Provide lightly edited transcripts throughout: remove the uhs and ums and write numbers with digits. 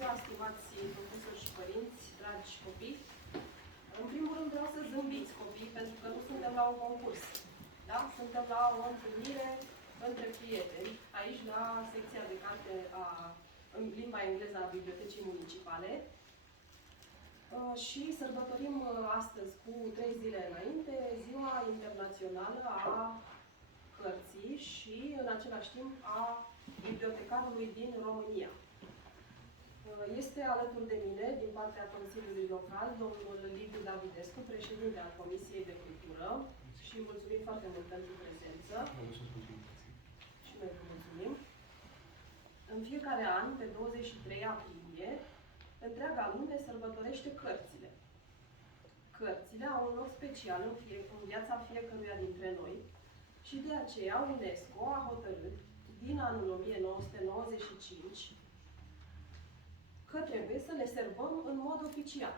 ziua, stimați profesori și părinți, dragi copii. În primul rând vreau să zâmbiți copii, pentru că nu suntem la un concurs. Da? Suntem la o întâlnire între prieteni, aici la secția de carte în limba engleză a Bibliotecii Municipale. Și sărbătorim astăzi, cu 3 zile înainte, Ziua Internațională a Cărții și, în același timp, a bibliotecarului din România. Este alături de mine, din partea Consiliului Local, domnul Liviu Davidescu, președinte al Comisiei de Cultură, și mulțumim foarte mult pentru prezență. Și noi vă mulțumim. În fiecare an, pe 23 aprilie, întreaga lume sărbătorește cărțile. Cărțile au un loc special în viața fiecăruia dintre noi și de aceea UNESCO a hotărât, din anul 1995, că trebuie să le sărbăm în mod oficial.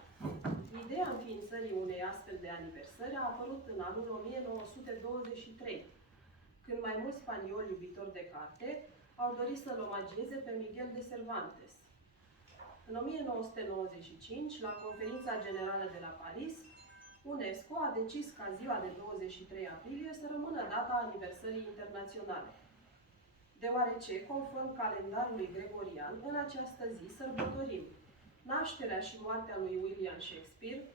Ideea înființării unei astfel de aniversări a apărut în anul 1923, când mai mulți spanioli iubitori de carte au dorit să-l omagieze pe Miguel de Cervantes. În 1995, la Conferința Generală de la Paris, UNESCO a decis ca ziua de 23 aprilie să rămână data aniversării internaționale, deoarece, conform calendarului gregorian, în această zi sărbătorim nașterea și moartea lui William Shakespeare.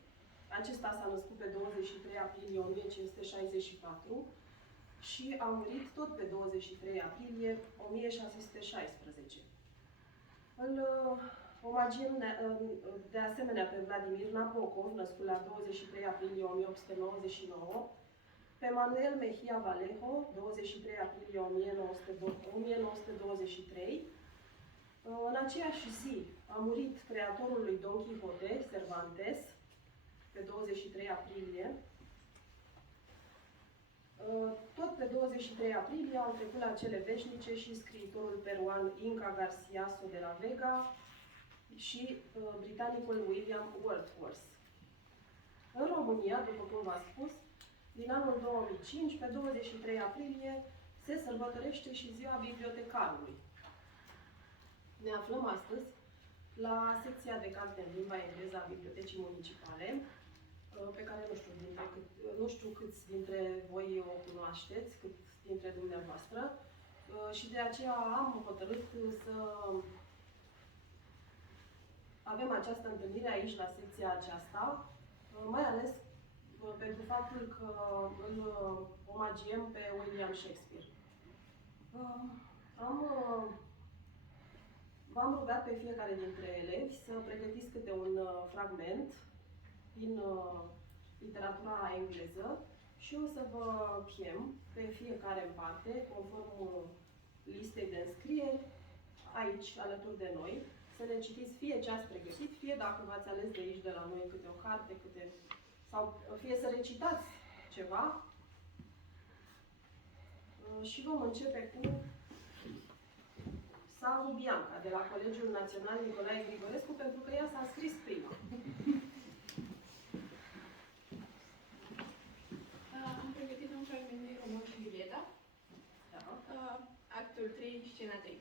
Acesta s-a născut pe 23 aprilie 1564 și a murit tot pe 23 aprilie 1616. Îl omagiem de asemenea pe Vladimir Nabokov, născut la 23 aprilie 1899, pe Manuel Mejia Vallejo, 23 aprilie 1923. În aceeași zi a murit creatorul lui Don Quixote, Cervantes, pe 23 aprilie. Tot pe 23 aprilie au trecut la cele veșnice și scriitorul peruan Inca Garcilaso de la Vega și britanicul William Wordsworth. În România, după cum v-am spus, din anul 2005, pe 23 aprilie, se sărbătorește și Ziua Bibliotecarului. Ne aflăm astăzi la secția de carte în limba engleză a Bibliotecii Municipale, pe care nu știu câți dintre voi o cunoașteți, câți dintre dumneavoastră, și de aceea am hotărât să avem această întâlnire aici, la secția aceasta, mai ales pentru faptul că îl omagiem pe William Shakespeare. V-am rugat pe fiecare dintre elevi să pregătiți câte un fragment din literatura engleză și o să vă chem pe fiecare în parte, conform listei de înscrieri, aici, alături de noi, să ne citiți fie ce ați pregătit, fie dacă v-ați ales de aici, de la noi, câte o carte, sau fie să recitați ceva. Și vom începe cu Savu Bianca, de la Colegiul Național Nicolae Grigorescu, pentru că ea s-a scris prima. Am pregătit un fragment de Romeo și Julieta. Da. Actul 3, scena 3.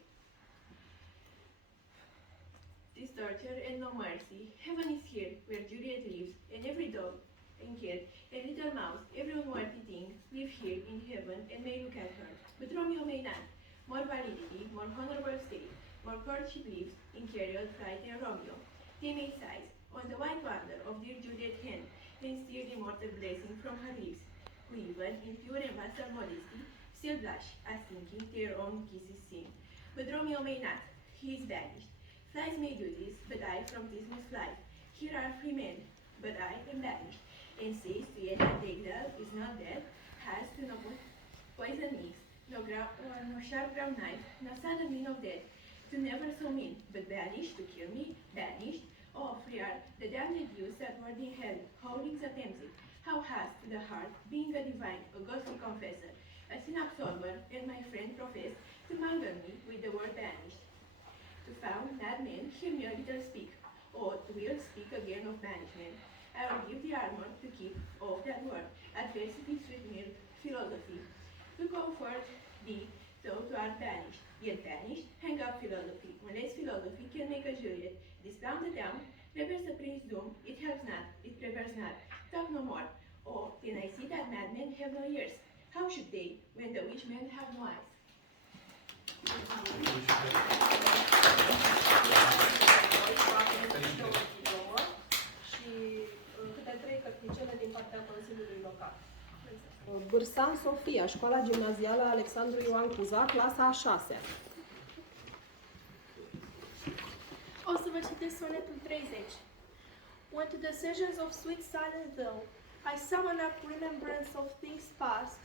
This torture and no mercy. Heaven is here, where Juliet lives, and every dog and cat and little mouse, every unworthy thing, live here in heaven and may look at her. But Romeo may not. More validity, more honorable state, more courtship lives in carried flight than Romeo. They may sighs on the white wonder of dear Juliet's hand, and steal the immortal blessing from her lips, who even in pure and vassal modesty still blush as thinking their own kisses sing. But Romeo may not. He is banished. Flies may do this, but I from this must fly. Here are free men, but I am banished. And says to yet that Degdal is not dead, has to no poison mix, no sharp ground knife, no sudden mean of death, to never so mean, but banished to kill me, banished. Oh, free are the damned youths that were in hell, howlings attempts it. How hast the heart, being a divine, a ghostly confessor, a sin absolver, and my friend professed, to mangle me with the word banished. To found madmen, hear me a little speak, or will speak again of banishment. I will give the armor to keep off that word, adversity, sweet milk, philosophy, to comfort thee, though thou art banished. Yet banished, hang up philosophy, unless philosophy can make a Juliet, Displam the down, repairs the prince doom, it helps not, it repairs not, talk no more. Oh, then I see that madmen have no ears. How should they, when the witch men have no eyes? Și câte 3 cărticele din partea Consiliului Local. Bârsan Sofia, Școala Gimnazială Alexandru Ioan Cuza, clasa a 6-a. O să vă citesc sonetul 30. When to the sessions of sweet silence though, I summon up remembrance of things past,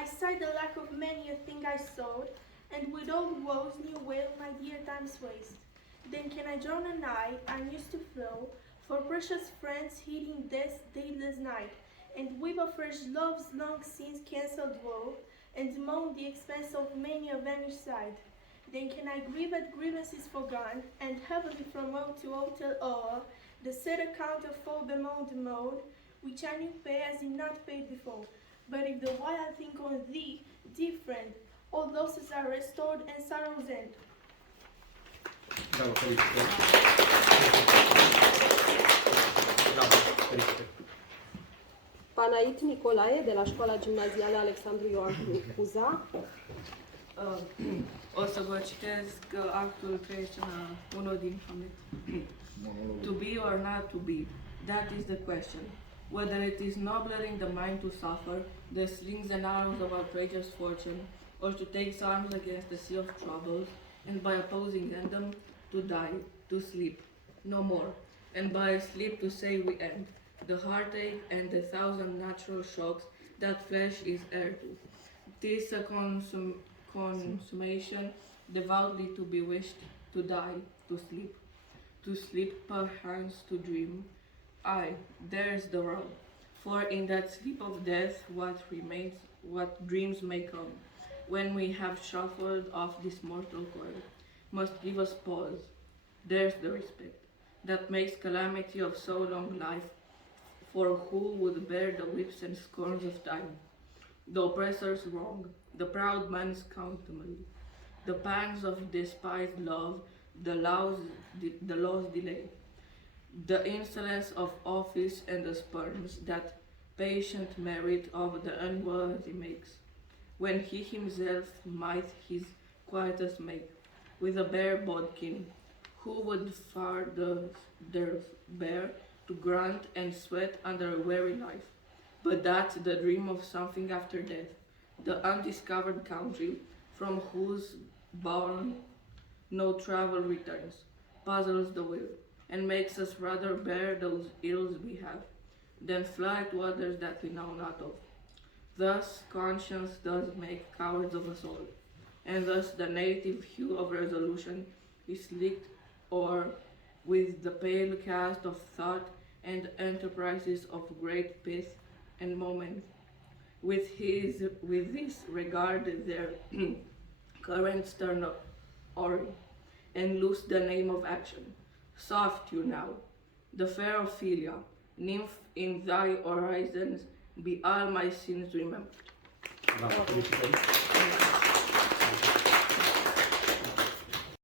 I sigh the lack of many a thing I sowed, and with old woes new wail my dear time's waste. Then can I drown a night I used to flow, for precious friends heeding death's dayless night, and weep afresh love's long since cancelled woe, and moan the expense of many a vanished sight. Then can I grieve at grievances forgone, and heavily from woe to woe tell o'er the sad account of foe bemoaned mode, which I knew pay as if not paid before. But if the while I think on thee, dear friend, all losses are restored and sorrows end. Bravo, felicitări! Bravo, felicitări! Panait Nicolae, de la Școala Gimnazială Alexandru Ioan Cuza. O să vă citesc actul 31 din Hamlet. To be or not to be, that is the question. Whether it is nobler in the mind to suffer the slings and arrows of outrageous fortune, or to take arms against the sea of troubles, and by opposing them to die, to sleep, no more, and by sleep to say we end, the heartache and the thousand natural shocks that flesh is heir to. 'Tis a consummation devoutly to be wished, to die, to sleep perchance to dream. Aye, there's the road, for in that sleep of death what remains, what dreams may come, when we have shuffled off this mortal coil, must give us pause. There's the respect that makes calamity of so long life, for who would bear the whips and scorns of time, the oppressor's wrong, the proud man's contumely, the pangs of despised love, the law's delay, the insolence of office and the spurns that patient merit of the unworthy makes, when he himself might his quietus make, with a bare bodkin, who would farther bear to grunt and sweat under a weary life, but that the dream of something after death, the undiscovered country, from whose bourne no travel returns, puzzles the will, and makes us rather bear those ills we have, than fly to others that we know not of. Thus conscience does make cowards of us all, and thus the native hue of resolution is licked o'er with the pale cast of thought and enterprises of great pith and moment. With this regard their currents turn o'er, and loose the name of action. Soft you now, the fair Ophelia, nymph in thy horizons, be all my sins remembered. Bravo, felicitări!